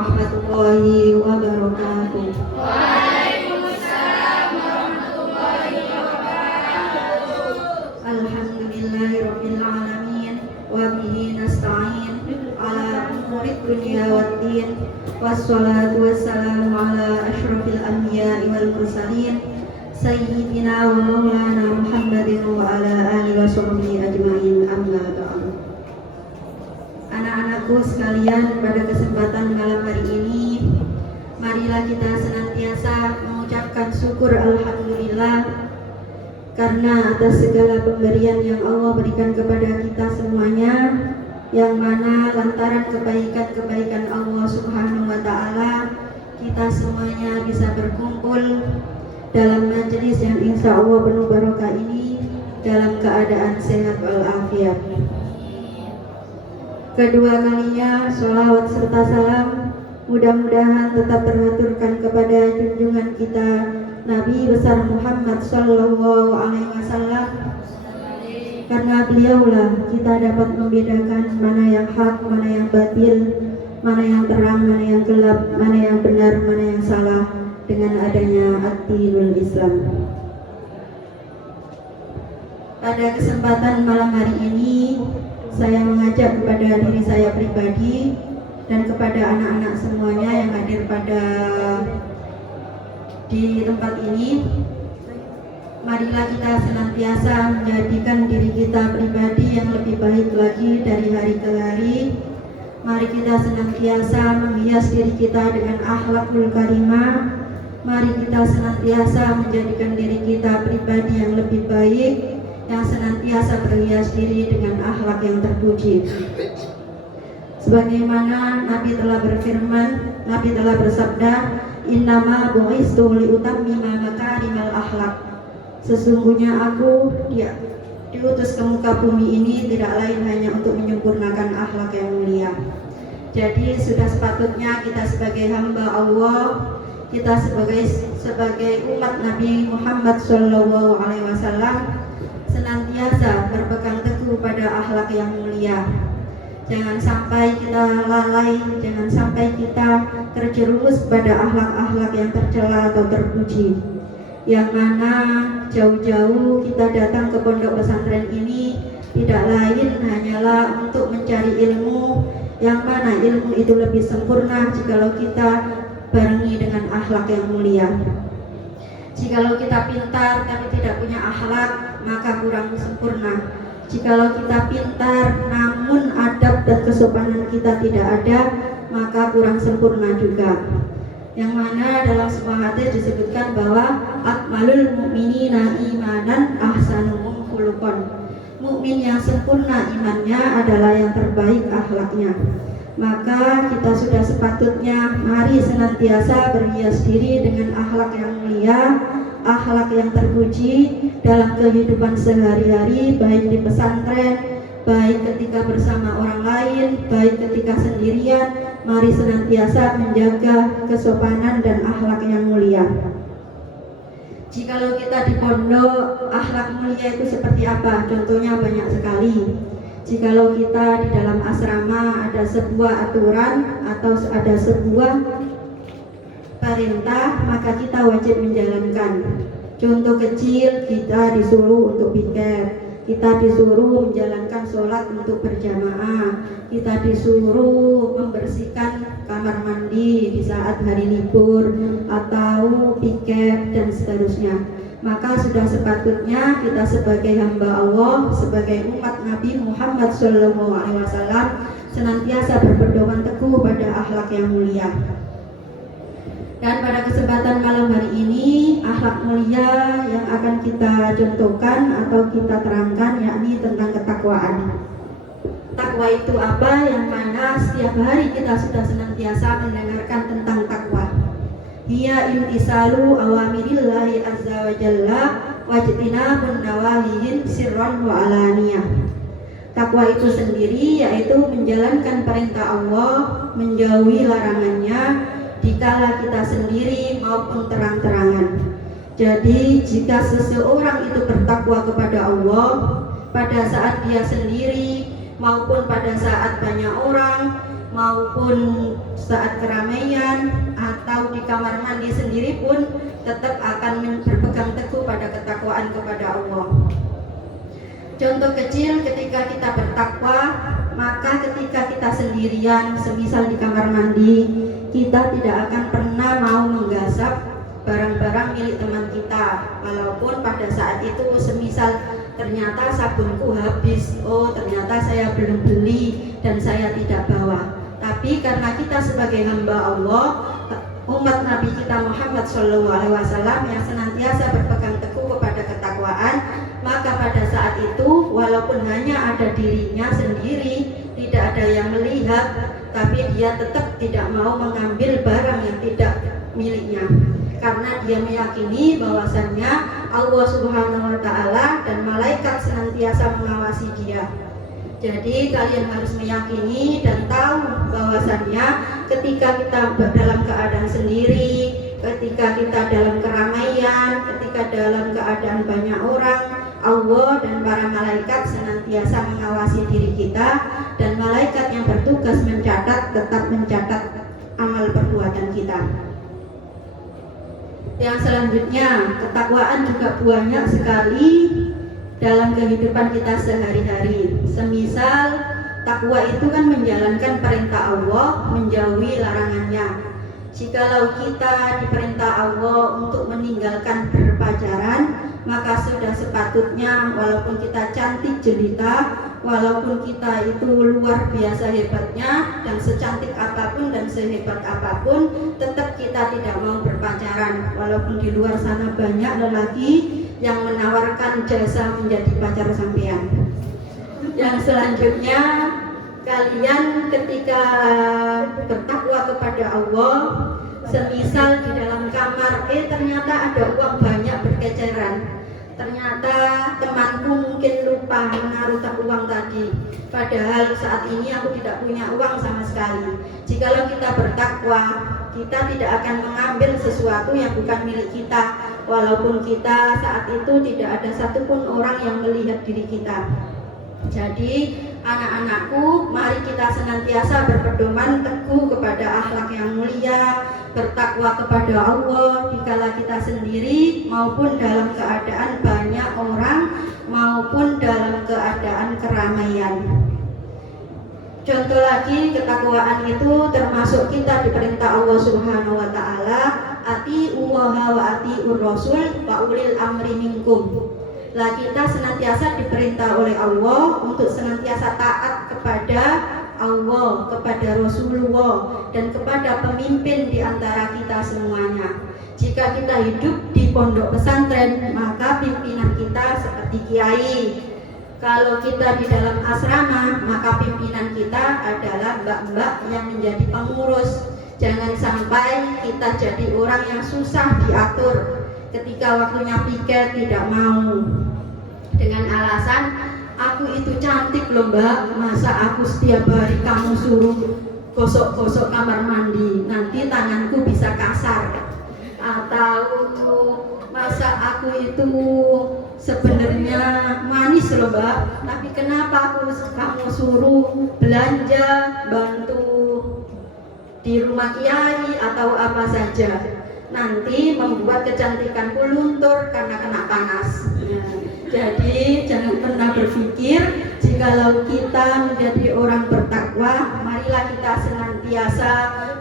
warahmatullahi wabarakatuh. Waalaikumsalam warahmatullahi wabarakatuh. Alhamdulillahirabbil alamin wa bihi nasta'in ala umurid dunya waddin wassalatu wassalamu ala asyrafil anbiya'i wal mursalin sayyidina wa maulana Muhammadin wa ala alihi wa sahbihi ajma'in, amma ba'du. Anak-anakku sekalian, pada kesempatan malam hari ini marilah kita senantiasa mengucapkan syukur alhamdulillah karena atas segala pemberian yang Allah berikan kepada kita semuanya, yang mana lantaran kebaikan-kebaikan Allah Subhanahu wa ta'ala kita semuanya bisa berkumpul dalam majelis yang insya Allah penuh barokah ini dalam keadaan sehat walafiat. Kedua kalinya sholawat serta salam mudah-mudahan tetap terhaturkan kepada junjungan kita Nabi besar Muhammad Sallallahu Alaihi Wasallam, karena beliaulah kita dapat membedakan mana yang hak, mana yang batil, mana yang terang, mana yang gelap, mana yang benar, mana yang salah, dengan adanya ad-dinul Islam. Pada kesempatan malam hari ini saya mengajak kepada diri saya pribadi dan kepada anak-anak semuanya yang hadir di tempat ini, marilah kita senantiasa menjadikan diri kita pribadi yang lebih baik lagi dari hari ke hari. Mari kita senantiasa menghias diri kita dengan akhlakul karimah. Mari kita senantiasa menjadikan diri kita pribadi yang lebih baik, yang senantiasa berhias diri dengan akhlak yang terpuji. Sebagaimana Nabi telah berfirman, Nabi telah bersabda, innama bu'istu liutammima makarimal akhlak. Sesungguhnya aku diutus ke muka bumi ini tidak lain hanya untuk menyempurnakan akhlak yang mulia. Jadi sudah sepatutnya kita sebagai hamba Allah, kita sebagai umat Nabi Muhammad Sallallahu Alaihi Wasallam senantiasa berpegang teguh pada akhlak yang mulia. Jangan sampai kita lalai, jangan sampai kita terjerumus pada akhlak-akhlak yang tercela atau terpuji, yang mana jauh-jauh kita datang ke pondok pesantren ini tidak lain hanyalah untuk mencari ilmu, yang mana ilmu itu lebih sempurna jikalau kita barengi dengan akhlak yang mulia. Jikalau kita pintar tapi tidak punya akhlak, maka kurang sempurna. Jikalau kita pintar namun adab dan kesopanan kita tidak ada, maka kurang sempurna juga. Yang mana dalam sebuah hadis disebutkan bahwa akmalul mu'minina imanan ahsanuhum khuluqan. Mukmin yang sempurna imannya adalah yang terbaik akhlaknya. Maka kita sudah sepatutnya mari senantiasa berhias diri dengan akhlak yang mulia, akhlak yang terpuji dalam kehidupan sehari-hari, baik di pesantren, baik ketika bersama orang lain, baik ketika sendirian. Mari senantiasa menjaga kesopanan dan akhlak yang mulia. Jikalau kita di pondok, akhlak mulia itu seperti apa? Contohnya banyak sekali. Jikalau kita di dalam asrama ada sebuah aturan atau ada sebuah perintah, maka kita wajib menjalankan. Contoh kecil, kita disuruh untuk piket, kita disuruh menjalankan sholat untuk berjamaah, kita disuruh membersihkan kamar mandi di saat hari libur atau piket dan seterusnya. Maka sudah sepatutnya kita sebagai hamba Allah, sebagai umat Nabi Muhammad SAW senantiasa berpedoman teguh pada akhlak yang mulia. Dan pada kesempatan malam hari ini, akhlak mulia yang akan kita contohkan atau kita terangkan yakni tentang ketakwaan. Takwa itu apa? Yang mana setiap hari kita sudah senantiasa mendengarkan tentang takwa. Hiya imtisalu awamirillahi azza wa jalla wajtinabun nawahihin sirran wa alaniyah. Takwa itu sendiri yaitu menjalankan perintah Allah, menjauhi larangannya dikala kita sendiri maupun terang-terangan. Jadi jika seseorang itu bertakwa kepada Allah pada saat dia sendiri maupun pada saat banyak orang, maupun saat keramaian atau di kamar mandi sendiri pun tetap akan berpegang teguh pada ketakwaan kepada Allah. Contoh kecil, ketika kita bertakwa, maka ketika kita sendirian, semisal di kamar mandi, kita tidak akan pernah mau menggasap barang-barang milik teman kita. Walaupun pada saat itu semisal ternyata sabunku habis, oh ternyata saya belum beli dan saya tidak bawa. Tapi karena kita sebagai hamba Allah, umat Nabi kita Muhammad SAW yang senantiasa berpegang teguh kepada ketakwaan, maka pada saat itu walaupun hanya ada dirinya sendiri, tidak ada yang melihat, tapi dia tetap tidak mau mengambil barang yang tidak miliknya, karena dia meyakini bahwasannya Allah Subhanahu wa Ta'ala dan malaikat senantiasa mengawasi dia. Jadi kalian harus meyakini dan tahu bahwasannya ketika kita dalam keadaan sendiri, ketika kita dalam keramaian, ketika dalam keadaan banyak orang, Allah dan para malaikat senantiasa mengawasi diri kita, dan malaikat yang bertugas mencatat tetap mencatat amal perbuatan kita. Yang selanjutnya, ketakwaan juga banyak sekali dalam kehidupan kita sehari-hari. Semisal takwa itu kan menjalankan perintah Allah, menjauhi larangannya. Jikalau kita diperintah Allah untuk meninggalkan berpacaran, maka sudah sepatutnya walaupun kita cantik jelita, walaupun kita itu luar biasa hebatnya dan secantik apapun dan sehebat apapun, tetap kita tidak mau berpacaran. Walaupun di luar sana banyak lelaki yang menawarkan jasa menjadi pacar sampean. Yang selanjutnya, kalian ketika bertakwa kepada Allah, semisal di dalam kamar, ternyata ada uang banyak berkeceran, ternyata temanku mungkin lupa menaruh uang tadi, padahal saat ini aku tidak punya uang sama sekali. Jikalau kita bertakwa, kita tidak akan mengambil sesuatu yang bukan milik kita, walaupun kita saat itu tidak ada satupun orang yang melihat diri kita. Jadi anak-anakku, mari kita senantiasa berpedoman teguh kepada akhlak yang mulia, bertakwa kepada Allah dikala kita sendiri maupun dalam keadaan banyak orang maupun dalam keadaan keramaian. Contoh lagi, ketakwaan itu termasuk kita diperintah Allah Subhanahu wa Ta'ala, ati'ullaha wa ati'ur rasul wa ulil amri minkum. Lah kita senantiasa diperintah oleh Allah untuk senantiasa taat kepada Allah, kepada Rasulullah, dan kepada pemimpin di antara kita semuanya. Jika kita hidup di pondok pesantren, maka pimpinan kita seperti kiai. Kalau kita di dalam asrama, maka pimpinan kita adalah mbak-mbak yang menjadi pengurus. Jangan sampai kita jadi orang yang susah diatur. Ketika waktunya piket tidak mau, dengan alasan aku itu cantik loh mbak, masa aku setiap hari kamu suruh gosok-gosok kamar mandi, nanti tanganku bisa kasar. Atau masa aku itu sebenarnya manis loh mbak, tapi kenapa kamu suruh belanja, bantu di rumah kiai atau apa saja, nanti membuat kecantikanku luntur karena kena panas. Jadi jangan pernah berpikir jikalau kita menjadi orang bertakwa, marilah kita senantiasa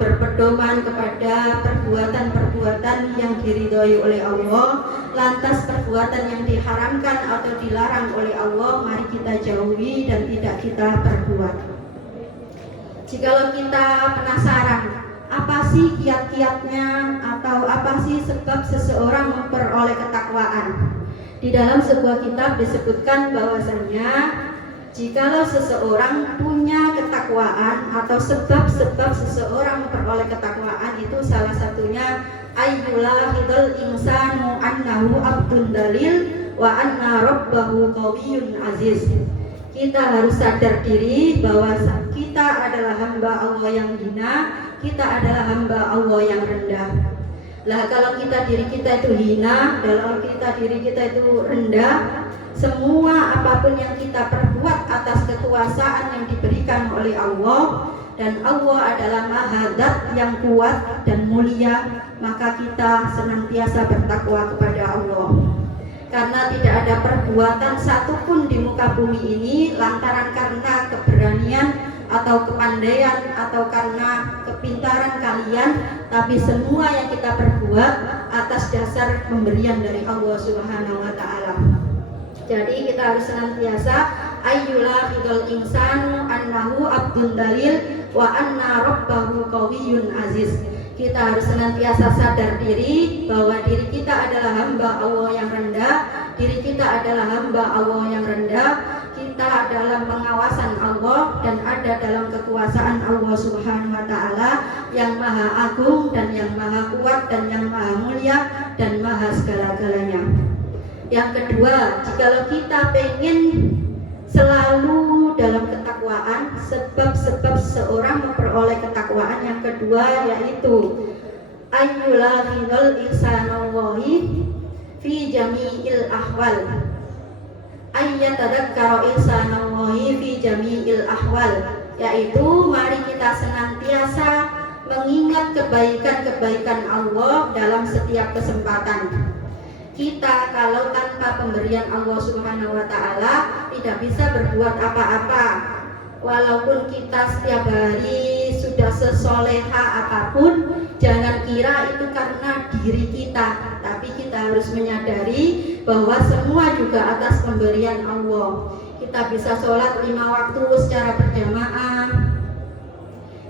berpedoman kepada perbuatan-perbuatan yang diridhoi oleh Allah. Lantas perbuatan yang diharamkan atau dilarang oleh Allah, mari kita jauhi dan tidak kita perbuat. Jikalau kita penasaran, apa sih kiat-kiatnya atau apa sih sebab seseorang memperoleh ketakwaan? Di dalam sebuah kitab disebutkan bahwasannya jikalau seseorang punya ketakwaan atau sebab-sebab seseorang memperoleh ketakwaan itu salah satunya ayyulahidul insanu annahu abdun dalil wa anna rabbahu qawiyyun aziz. Kita harus sadar diri bahwa kita adalah hamba Allah yang hina, kita adalah hamba Allah yang rendah. Lah kalau diri kita itu hina, kalau diri kita itu rendah, semua apapun yang kita perbuat atas kekuasaan yang diberikan oleh Allah, dan Allah adalah Maha Zat yang kuat dan mulia, maka kita senantiasa bertakwa kepada Allah. Karena tidak ada perbuatan satupun di muka bumi ini lantaran karena keberanian atau kepandaian atau karena kepintaran kalian, tapi semua yang kita perbuat atas dasar pemberian dari Allah Subhanahu wa taala. Jadi kita harus senantiasa ayyula hidul insanu annahu abdun dalil wa anna rabbahu qawiyyun aziz. Kita harus senantiasa sadar diri bahwa diri kita adalah hamba Allah yang rendah, diri kita adalah hamba Allah yang rendah, kita dalam pengawasan Allah dan ada dalam kekuasaan Allah Subhanahu wa taala yang maha agung dan yang maha kuat dan yang maha mulia dan maha segala-galanya. Yang kedua, jikalau kita pengen selalu dalam ketakwaan, sebab-sebab seorang memperoleh ketakwaan yang kedua yaitu ayyulahidul insanallahi fi jami'il ahwal, ayyatadakkara insanallahi fi jami'il ahwal, yaitu mari kita senantiasa mengingat kebaikan-kebaikan Allah dalam setiap kesempatan. Kita kalau tanpa pemberian Allah Subhanahu wa taala tidak bisa berbuat apa-apa. Walaupun kita setiap hari sudah sesoleha apapun, jangan kira itu karena diri kita, tapi kita harus menyadari bahwa semua juga atas pemberian Allah. Kita bisa sholat 5 waktu secara berjamaah,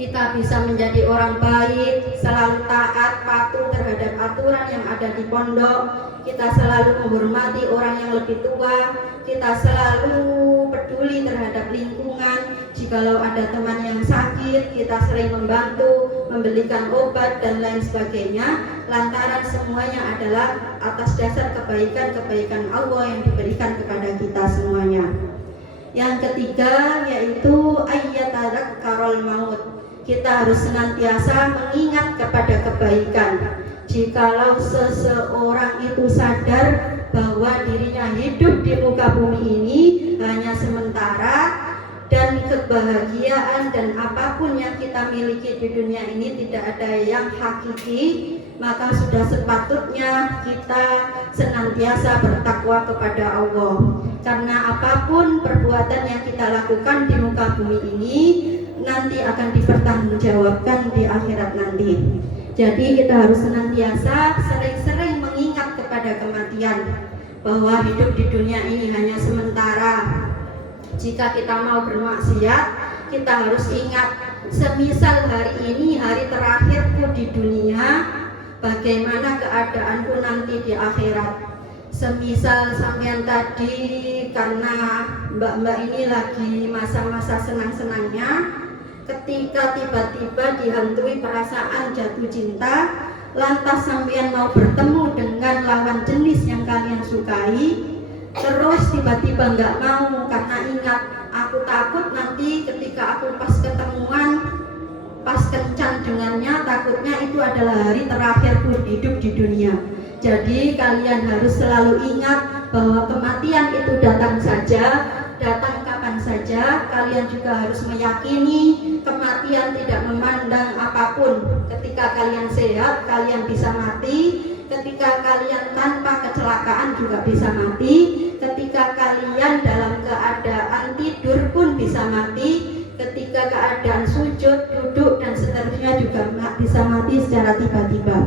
kita bisa menjadi orang baik, selalu taat, patuh terhadap aturan yang ada di pondok, kita selalu menghormati orang yang lebih tua, kita selalu peduli terhadap lingkungan. Jikalau ada teman yang sakit, kita sering membantu, membelikan obat dan lain sebagainya, lantaran semuanya adalah atas dasar kebaikan-kebaikan Allah yang diberikan kepada kita semuanya. Yang ketiga yaitu ayyatadakkarul maut. Kita harus senantiasa mengingat kepada kebaikan. Jikalau seseorang itu sadar bahwa dirinya hidup di muka bumi ini hanya sementara, dan kebahagiaan dan apapun yang kita miliki di dunia ini tidak ada yang hakiki, maka sudah sepatutnya kita senantiasa bertakwa kepada Allah. Karena apapun perbuatan yang kita lakukan di muka bumi ini nanti akan dipertanggungjawabkan di akhirat nanti. Jadi kita harus senantiasa sering-sering mengingat kepada kematian, bahwa hidup di dunia ini hanya sementara. Jika kita mau bermaksiat, kita harus ingat, semisal hari ini hari terakhirku di dunia, bagaimana keadaanku nanti di akhirat. Semisal sampean tadi karena mbak-mbak ini lagi masa-masa senang-senangnya, ketika tiba-tiba dihantui perasaan jatuh cinta, lantas sampean mau bertemu dengan lawan jenis yang kalian sukai, terus tiba-tiba nggak mau karena ingat, aku takut nanti ketika aku pas ketemuan, pas kencan dengannya, takutnya itu adalah hari terakhirku hidup di dunia. Jadi kalian harus selalu ingat bahwa kematian itu datang saja, datang kapan saja. Kalian juga harus meyakini kematian tidak memandang apapun. Ketika kalian sehat, kalian bisa mati. Ketika kalian tanpa kecelakaan juga bisa mati. Ketika kalian dalam keadaan tidur pun bisa mati. Ketika keadaan sujud, duduk dan seterusnya juga bisa mati secara tiba-tiba.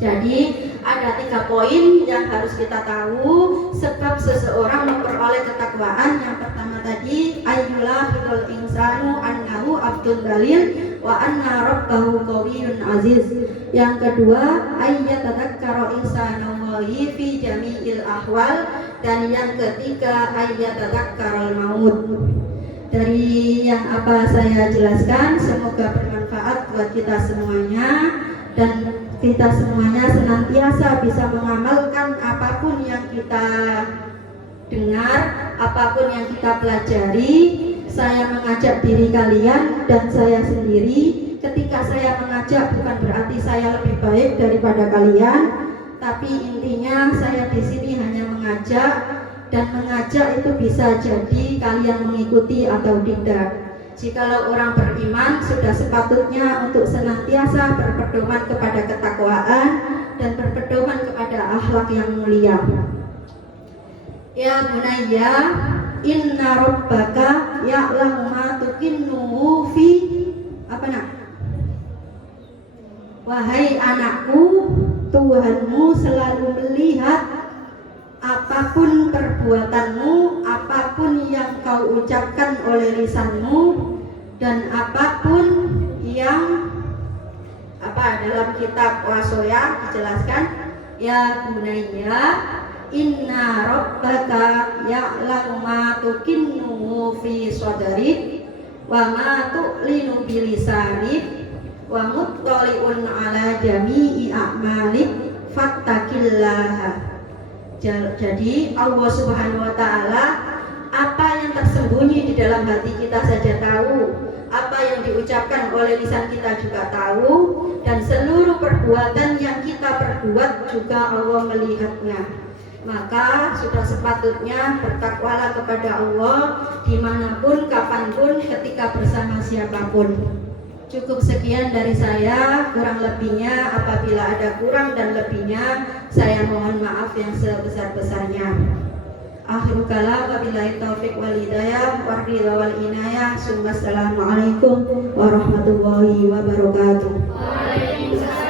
Jadi ada 3 poin yang harus kita tahu sebab seseorang memperoleh ketakwaan. Yang pertama tadi ayyulahidul insanu annahu abdul dalil wa anna rabbahu qawiyyun aziz. Yang kedua ayyatadakkara insanallahi fi jami'il ahwal. Dan yang ketiga ayyatadakkarul maut. Dari yang apa saya jelaskan, semoga bermanfaat buat kita semuanya dan kita semuanya senantiasa bisa mengamalkan apapun yang kita dengar, apapun yang kita pelajari. Saya mengajak diri kalian dan saya sendiri, ketika saya mengajak bukan berarti saya lebih baik daripada kalian, tapi intinya saya di sini hanya mengajak, dan mengajak itu bisa jadi kalian mengikuti atau tidak. Jikalau orang beriman sudah sepatutnya untuk senantiasa berpedoman kepada ketakwaan dan berpedoman kepada akhlak yang mulia. Ya bunayya, inna rabbaka ya'lamu ma tukinnu fi apa nak? Wahai anakku, Tuhanmu selalu melihat apapun perbuatanmu, apapun yang kau ucapkan oleh lisanmu, dan apapun yang dalam kitab Wasoya dijelaskan, ya bunayya inna rabbaka ya'lamu ma tukinnu fi sadrik wa ma tu'linu bilisanik wa muttali'un ala jami'i a'malik fattaqillaha. Jadi Allah Subhanahu wa taala apa yang tersembunyi di dalam hati kita saja tahu, apa yang diucapkan oleh lisan kita juga tahu, dan seluruh perbuatan yang kita perbuat juga Allah melihatnya. Maka sudah sepatutnya bertakwalah kepada Allah dimanapun, kapanpun, ketika bersama siapapun. Cukup sekian dari saya, kurang lebihnya apabila ada kurang dan lebihnya saya mohon maaf yang sebesar-besarnya. Akhirul kalam, wabillahi taufiq wal hidayah, wardila wal inayah. Assalamualaikum warahmatullahi wabarakatuh. Waalaikumsalam.